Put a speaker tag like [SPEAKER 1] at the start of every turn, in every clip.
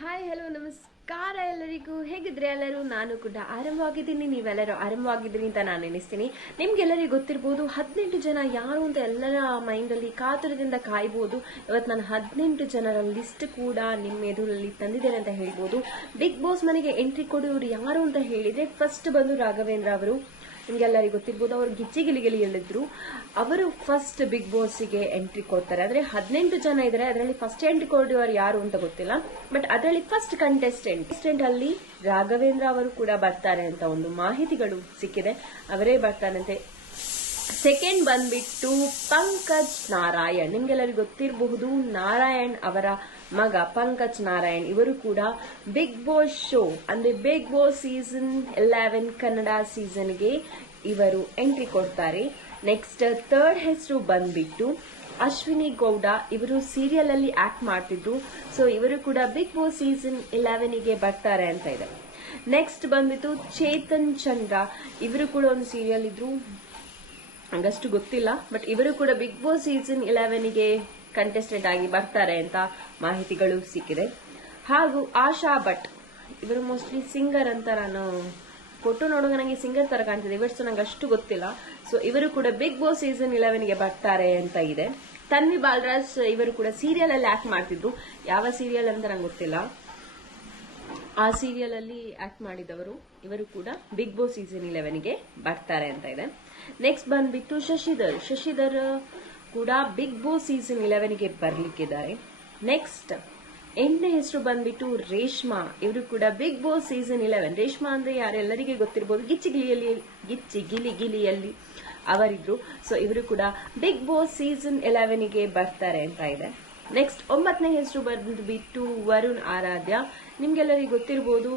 [SPEAKER 1] Hi hello ನಮಸ್ಕಾರ ಎಲ್ಲರಿಗೂ. ಹೇಗಿದ್ರೆ ಎಲ್ಲರೂ? ನಾನು ಕೂಡ ಆರಂಭವಾಗಿದ್ದೀನಿ ನೀವೆಲ್ಲರೂ ಆರಂಭವಾಗಿದ್ದೀನಿ ಅಂತ ನಾನು ಎನಿಸ್ತೀನಿ ನಿಮ್ಗೆಲ್ಲರಿಗೂ ಗೊತ್ತಿರ್ಬೋದು, ಹದಿನೆಂಟು ಜನ ಯಾರು ಅಂತ ಎಲ್ಲರ ಮೈಂಡಲ್ಲಿ ಕಾತುರದಿಂದ ಕಾಯ್ಬೋದು. ಇವತ್ತು ನಾನು ಹದಿನೆಂಟು ಜನರ ಲಿಸ್ಟ್ ಕೂಡ ನಿಮ್ಮ ಎದುರಲ್ಲಿ ತಂದಿದ್ದೇನೆ ಅಂತ ಹೇಳ್ಬೋದು. ಬಿಗ್ ಬಾಸ್ ಮನೆಗೆ ಎಂಟ್ರಿ ಕೊಡೋರು ಯಾರು ಅಂತ ಹೇಳಿದ್ರೆ ಫಸ್ಟ್ ಬಂದು ರಾಘವೇಂದ್ರ ಅವರು. ನಿಮ್ಗೆಲ್ಲರಿಗೂ ಗೊತ್ತಿರ್ಬೋದು, ಅವರು ಗಿಚ್ಚಿಗಿಲಿಗಿಲಿ ಹೇಳಿದ್ರು. ಅವರು ಫಸ್ಟ್ ಬಿಗ್ ಬಾಸ್ಗೆ ಎಂಟ್ರಿ ಕೊಡ್ತಾರೆ. ಅಂದ್ರೆ ಹದಿನೆಂಟು ಜನ ಇದ್ದಾರೆ ಅದರಲ್ಲಿ ಫಸ್ಟ್ ಎಂಟ್ರಿ ಕೊಡುವವರು ಯಾರು ಅಂತ ಗೊತ್ತಿಲ್ಲ. ಬಟ್ ಅದರಲ್ಲಿ ಫಸ್ಟ್ ಕಂಟೆಸ್ಟೆಂಟ್ ಕಂಟೆಸ್ಟೆಂಟ್ ಅಲ್ಲಿ ರಾಘವೇಂದ್ರ ಅವರು ಕೂಡ ಬರ್ತಾರೆ ಅಂತ ಒಂದು ಮಾಹಿತಿಗಳು ಸಿಕ್ಕಿದೆ. ಅವರೇ ಬರ್ತಾರಂತೆ ಸೆಕೆಂಡ್ ಬಂದ್ಬಿಟ್ಟು ಪಂಕಜ್ ನಾರಾಯಣ್. ನಿಮ್ಗೆಲ್ಲರಿಗೂ ಗೊತ್ತಿರಬಹುದು, ನಾರಾಯಣ್ ಅವರ ಮಗ ಪಂಕಜ್ ನಾರಾಯಣ್, ಇವರು ಕೂಡ ಬಿಗ್ ಬಾಸ್ ಶೋ ಅಂದ್ರೆ Bigg Boss season eleven Kannada ಸೀಸನ್ಗೆ ಇವರು ಎಂಟ್ರಿ ಕೊಡ್ತಾರೆ. ನೆಕ್ಸ್ಟ್ ಥರ್ಡ್ ಹೆಸರು ಬಂದ್ಬಿಟ್ಟು ಅಶ್ವಿನಿ ಗೌಡ, ಇವರು ಸೀರಿಯಲ್ ಅಲ್ಲಿ ಆಕ್ಟ್ ಮಾಡ್ತಿದ್ರು. ಸೊ ಇವರು ಕೂಡ ಬಿಗ್ ಬಾಸ್ ಸೀಸನ್ಗೆ ಬರ್ತಾರೆ ಅಂತ ಇದೆ. ನೆಕ್ಸ್ಟ್ ಬಂದ್ಬಿಟ್ಟು ಚೇತನ್ ಚಂದ್ರ, ಇವರು ಕೂಡ ಒಂದು ಸೀರಿಯಲ್ ಇದ್ರು. ಹಂಗಷ್ಟು ಗೊತ್ತಿಲ್ಲ ಬಟ್ ಇವರು ಕೂಡ ಬಿಗ್ ಬಾಸ್ ಸೀಸನ್ಗೆ ಕಂಟೆಸ್ಟೆಂಟ್ ಆಗಿ ಬರ್ತಾರೆ ಅಂತ ಮಾಹಿತಿಗಳು ಸಿಕ್ಕಿದೆ. ಹಾಗೂ ಆಶಾ ಭಟ್, ಇವರು ಮೋಸ್ಟ್ಲಿ ಸಿಂಗರ್ ಅಂತ ನಾನು ಫೋಟೋ ನೋಡುವಾಗ ನನಗೆ ಸಿಂಗರ್ ತರ ಕಾಣ್ತಿದೆ. ಇವರ್ಸ್ ನಂಗೆ ಅಷ್ಟು ಗೊತ್ತಿಲ್ಲ. ಸೊ ಇವರು ಕೂಡ ಬಿಗ್ ಬಾಸ್ ಸೀಸನ್ಗೆ ಬರ್ತಾರೆ ಅಂತ ಇದೆ. ತನ್ವಿ ಬಾಲರಾಜ್ ಇವರು ಕೂಡ ಸೀರಿಯಲ್ ಅಲ್ಲಿ ಆಕ್ಟ್ ಮಾಡ್ತಿದ್ರು. ಯಾವ ಸೀರಿಯಲ್ ಅಂತ ನಂಗೆ ಗೊತ್ತಿಲ್ಲ. ಆ ಸೀರಿಯಲ್ ಅಲ್ಲಿ ಆಕ್ಟ್ ಮಾಡಿದವರು ಇವರು ಕೂಡ ಬಿಗ್ ಬಾಸ್ ಸೀಸನ್ಗೆ ಬರ್ತಾರೆ ಅಂತ ಇದೆ. ನೆಕ್ಸ್ಟ್ ಬಂದ್ಬಿಟ್ಟು ಶಶಿಧರ್. ಶಶಿಧರ್ ಕೂಡ ಬಿಗ್ ಬಾಸ್ ಸೀಸನ್ಗೆ ಬರ್ಲಿಕ್ಕಿದ್ದಾರೆ. ನೆಕ್ಸ್ಟ್ ಎಂಟನೇ ಹೆಸರು ಬಂದ್ಬಿಟ್ಟು ರೇಷ್ಮಾ. ಇವರು ಕೂಡ Bigg Boss season eleven Reshma ಅಂದ್ರೆ ಯಾರೆಲ್ಲರಿಗೆ ಗೊತ್ತಿರಬಹುದು ಗಿಚ್ಚಿ ಗಿಲಿಯಲ್ಲಿ ಗಿಚ್ಚಿ ಗಿಲಿ ಗಿಲಿಯಲ್ಲಿ ಅವರಿದ್ರು ಸೊ ಇವರು ಕೂಡ ಬಿಗ್ ಬಾಸ್ ಸೀಸನ್ಗೆ ಬರ್ತಾರೆ ಅಂತ ಇದೆ. ನೆಕ್ಸ್ಟ್ ಒಂಬತ್ತನೇ ಹೆಸರು ಬಂದ್ಬಿಟ್ಟು ವರುಣ್ ಆರಾಧ್ಯ. ನಿಮ್ಗೆಲ್ಲರಿಗೂ ಗೊತ್ತಿರಬಹುದು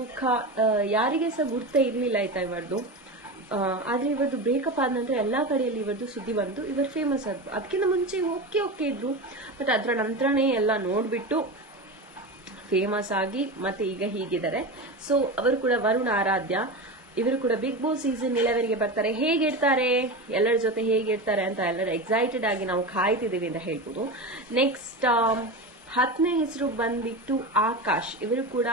[SPEAKER 1] ಯಾರಿಗೆ ಸಹ ಗುರ್ತ ಇರ್ಲಿಲ್ಲ ಆಯ್ತಾ ಇವರದು ಆದ್ರೆ ಇವರದು ಬ್ರೇಕಪ್ ಆದ ನಂತರ ಎಲ್ಲಾ ಕಡೆಯಲ್ಲಿ ಇವರದು ಸುದ್ದಿ ಬಂತು ಇವರು ಫೇಮಸ್ ಆದ್ರು ಅದಕ್ಕಿಂತ ಮುಂಚೆ ಓಕೆ ಓಕೆ ಇದ್ರು ಬಟ್ ಅದರ ನಂತರನೇ ಎಲ್ಲ ನೋಡ್ಬಿಟ್ಟು ಫೇಮಸ್ ಆಗಿ ಮತ್ತೆ ಈಗ ಹೀಗಿದ್ದಾರೆ. ಸೊ ಅವರು ಕೂಡ ವರುಣ್ ಆರಾಧ್ಯ, ಇವರು ಕೂಡ ಬಿಗ್ ಬಾಸ್ ಸೀಸನ್ಗೆ ಬರ್ತಾರೆ. ಹೇಗಿರ್ತಾರೆ ಎಲ್ಲರ ಜೊತೆ ಹೇಗಿರ್ತಾರೆ ಅಂತ ಎಲ್ಲರೂ ಎಕ್ಸೈಟೆಡ್ ಆಗಿ ನಾವು ಕಾಯ್ತಿದ್ದೀವಿ ಅಂತ ಹೇಳ್ಬೋದು. ನೆಕ್ಸ್ಟ್ ಹತ್ತನೇ ಹೆಸರು ಬಂದ್ಬಿಟ್ಟು ಆಕಾಶ್. ಇವರು ಕೂಡ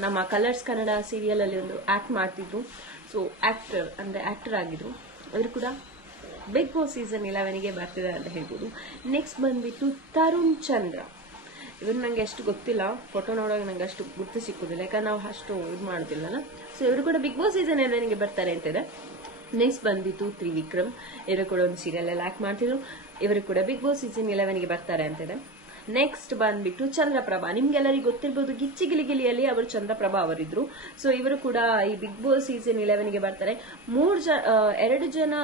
[SPEAKER 1] ನಮ್ಮ ಕಲರ್ಸ್ ಕನ್ನಡ ಸೀರಿಯಲ್ ಅಲ್ಲಿ ಒಂದು ಆಕ್ಟ್ ಮಾಡ್ತಿದ್ರು. ಸೊ ಆಕ್ಟರ್ ಅಂದ್ರೆ ಆಕ್ಟರ್ ಆಗಿದ್ರು. ಅವರು ಕೂಡ ಬಿಗ್ ಬಾಸ್ ಸೀಸನ್ಗೆ ಬರ್ತಿದ್ದಾರೆ ಅಂತ ಹೇಳ್ಬೋದು. ನೆಕ್ಸ್ಟ್ ಬಂದ್ಬಿಟ್ಟು ತರುಣ್ ಚಂದ್ರ ಇವ್ರು ನಂಗೆ ಅಷ್ಟು ಗೊತ್ತಿಲ್ಲ. ಫೋಟೋ ನೋಡೋಕೆ ನಂಗೆ ಅಷ್ಟು ಗುರ್ತು ಸಿಕ್ಕುದಿಲ್ಲ. ಯಾಕಂದ್ರೆ ನಾವು ಅಷ್ಟು ಇದು ಮಾಡೋದಿಲ್ಲಲ್ಲ. ಸೊ ಇವರು ಕೂಡ ಬಿಗ್ ಬಾಸ್ ಸೀಸನ್ ನನಗೆ ಬರ್ತಾರೆ ಅಂತಿದೆ ನೆಕ್ಸ್ಟ್ ಬಂದ್ಬಿಟ್ಟು ತ್ರಿವಿಕ್ರಮ್. ಇವರು ಕೂಡ ಒಂದು ಸೀರಿಯಲ್ ಎಲ್ಲ ಆಕ್ಟ್ ಮಾಡ್ತಿದ್ರು. ಇವರು ಕೂಡ ಬಿಗ್ ಬಾಸ್ ಸೀಸನ್ಗೆ ಬರ್ತಾರೆ ಅಂತಿದೆ ನೆಕ್ಸ್ಟ್ ಬಂದ್ಬಿಟ್ಟು ಚಂದ್ರಪ್ರಭಾ. ನಿಮ್ಗೆಲ್ಲರಿಗೂ ಗೊತ್ತಿರ್ಬೋದು ಗಿಚ್ಚಿ ಗಿಲಿಗಿಲಿಯಲ್ಲಿ ಅವರು ಚಂದ್ರಪ್ರಭಾ ಅವರಿದ್ರು. ಸೊ ಇವರು ಕೂಡ ಈ ಬಿಗ್ ಬಾಸ್ ಸೀಸನ್ಗೆ ಬರ್ತಾರೆ. ಮೂರ್ ಜನ ಎರಡು ಜನ,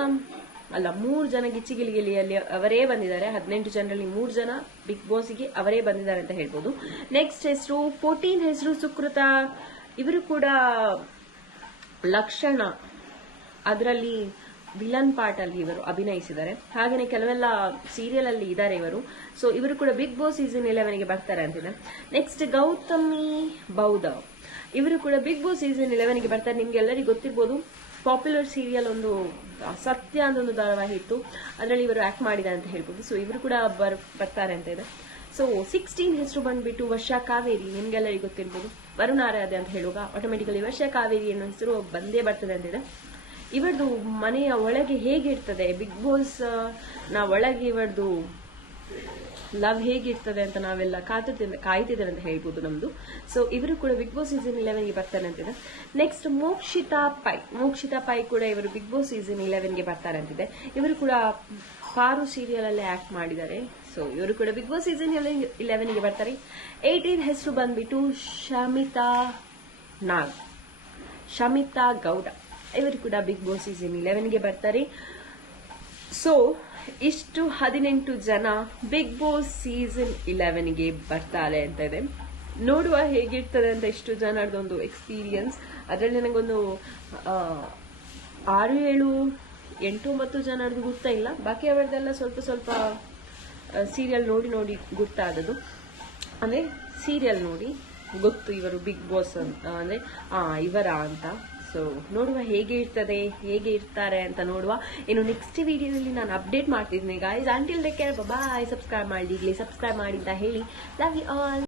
[SPEAKER 1] ಅಲ್ಲ, ಮೂರು ಜನ ಗಿಚ್ಚಿಗಿಲಿಗಿಲಿಯಲ್ಲಿ ಅವರೇ ಬಂದಿದ್ದಾರೆ. ಹದಿನೆಂಟು ಜನರಲ್ಲಿ ಮೂರು ಜನ ಬಿಗ್ ಬಾಸ್ಗೆ ಅವರೇ ಬಂದಿದ್ದಾರೆ ಅಂತ ಹೇಳ್ಬೋದು. ನೆಕ್ಸ್ಟ್ ಹೆಸರು ಫೋರ್ಟೀನ್ ಹೆಸರು ಸುಕೃತ. ಇವರು ಕೂಡ ಲಕ್ಷಣ. ಅದರಲ್ಲಿ ವಿಲನ್ ಪಾರ್ಟ್ ಅಲ್ಲಿ ಇವರು ಅಭಿನಯಿಸಿದ್ದಾರೆ. ಹಾಗೆಯೇ ಕೆಲವೆಲ್ಲ ಸೀರಿಯಲ್ ಅಲ್ಲಿ ಇದ್ದಾರೆ ಇವರು. ಸೊ ಇವರು ಕೂಡ ಬಿಗ್ ಬಾಸ್ ಸೀಸನ್ಗೆ ಬರ್ತಾರೆ ಅಂತಿದೆ. ನೆಕ್ಸ್ಟ್ ಗೌತಮಿ ಬೌದ್ಧ ಇವರು ಕೂಡ ಬಿಗ್ ಬಾಸ್ ಸೀಸನ್ಗೆ ಬರ್ತಾರೆ. ನಿಮ್ಗೆ ಎಲ್ಲರಿಗೂ ಗೊತ್ತಿರ್ಬೋದು ಪಾಪ್ಯುಲರ್ ಸೀರಿಯಲ್ ಒಂದು ಸತ್ಯ ಅಂತ ಒಂದು ಧಾರಾವಾಹಿ ಇತ್ತು. ಅದರಲ್ಲಿ ಇವರು ಆಕ್ಟ್ ಮಾಡಿದ್ದಾರೆ ಅಂತ ಹೇಳ್ಬೋದು. ಸೊ ಇವರು ಕೂಡ ಬರ್, ಬರ್ತಾರೆ ಅಂತ ಇದೆ. ಸೊ ಸಿಕ್ಸ್ಟೀನ್ ಹೆಸರು ಬಂದ್ಬಿಟ್ಟು ವರ್ಷ ಕಾವೇರಿ, ನಿಮ್ಗೆಲ್ಲರಿಗೂ ಗೊತ್ತಿರ್ಬೋದು. ವರುಣ ಆರಾಧ್ಯ ಅಂತ ಹೇಳುವಾಗ ಆಟೋಮೆಟಿಕಲಿ ವರ್ಷ ಕಾವೇರಿ ಅನ್ನೋ ಹೆಸರು ಬಂದೇ ಬರ್ತದೆ ಅಂತಿದೆ ಇವರದು ಮನೆಯ ಒಳಗೆ ಹೇಗಿರ್ತದೆ? ಬಿಗ್ ಬಾಸ್ನ ಒಳಗೆ ಇವರದು ಲವ್ ಹೇಗಿರ್ತದೆ ಅಂತ ನಾವೆಲ್ಲ ಕಾಯ್ತಿದ್ದೇವೆ ಕಾಯ್ತಿದ್ದೇವೆ ಅಂತ ಹೇಳ್ಬೋದು ನಮ್ದು. ಸೊ ಇವರು ಕೂಡ ಬಿಗ್ ಬಾಸ್ ಸೀಸನ್ಗೆ ಬರ್ತಾರೆ ಅಂತಿದೆ. ನೆಕ್ಸ್ಟ್ ಮೋಕ್ಷಿತಾ ಪೈ ಮೋಕ್ಷಿತಾ ಪೈ ಕೂಡ ಇವರು ಬಿಗ್ ಬಾಸ್ ಸೀಸನ್ಗೆ ಬರ್ತಾರೆ ಅಂತಿದೆ. ಇವರು ಕೂಡ ಕಾರು ಸೀರಿಯಲ್ ಅಲ್ಲಿ ಆಕ್ಟ್ ಮಾಡಿದ್ದಾರೆ. ಸೊ ಇವರು ಕೂಡ ಬಿಗ್ ಬಾಸ್ ಸೀಸನ್ಗೆ ಬರ್ತಾರೆ. ಏಯ್ಟೀನ್ ಹೆಸರು ಬಂದ್ಬಿಟ್ಟು ಶಮಿತಾ ನಾಗ್, ಶಮಿತಾ ಗೌಡ. ಇವರು ಕೂಡ ಬಿಗ್ ಬಾಸ್ ಸೀಸನ್ಗೆ ಬರ್ತಾರೆ. ಸೊ ಇಷ್ಟು ಹದಿನೆಂಟು ಜನ ಬಿಗ್ ಬಾಸ್ ಸೀಸನ್ಗೆ ಬರ್ತಾರೆ ಅಂತ ಇದೆ. ನೋಡುವ ಹೇಗಿರ್ತದೆ ಅಂತ ಇಷ್ಟು ಜನರದೊಂದು ಎಕ್ಸ್ಪೀರಿಯನ್ಸ್ ಅದರಲ್ಲಿ ನನಗೊಂದು ಆರು, ಏಳು, ಎಂಟು, ಒಂಬತ್ತು ಜನರದ್ದು ಗೊತ್ತಾಯಿಲ್ಲ ಬಾಕಿ ಅವರದೆಲ್ಲ ಸ್ವಲ್ಪ ಸ್ವಲ್ಪ ಸೀರಿಯಲ್ ನೋಡಿ ನೋಡಿ ಗೊತ್ತಾದದು ಅಂದ್ರೆ ಸೀರಿಯಲ್ ನೋಡಿ ಗೊತ್ತು ಇವರು ಬಿಗ್ ಬಾಸ್ ಅಂದ್ರೆ, ಆ, ಇವರ ಅಂತ. ಸೊ ನೋಡುವ ಹೇಗೆ ಇರ್ತದೆ, ಹೇಗೆ ಇರ್ತಾರೆ ಅಂತ ನೋಡುವ. ಇನ್ನು ನೆಕ್ಸ್ಟ್ ವಿಡಿಯೋದಲ್ಲಿ ನಾನು ಅಪ್ಡೇಟ್ ಮಾಡ್ತಿದ್ದೀನಿ guys until care bye subscribe ಮಾಡಿ ಸಬ್ಸ್ಕ್ರೈಬ್ ಮಾಡಿ ಅಂತ ಹೇಳಿ. Love you all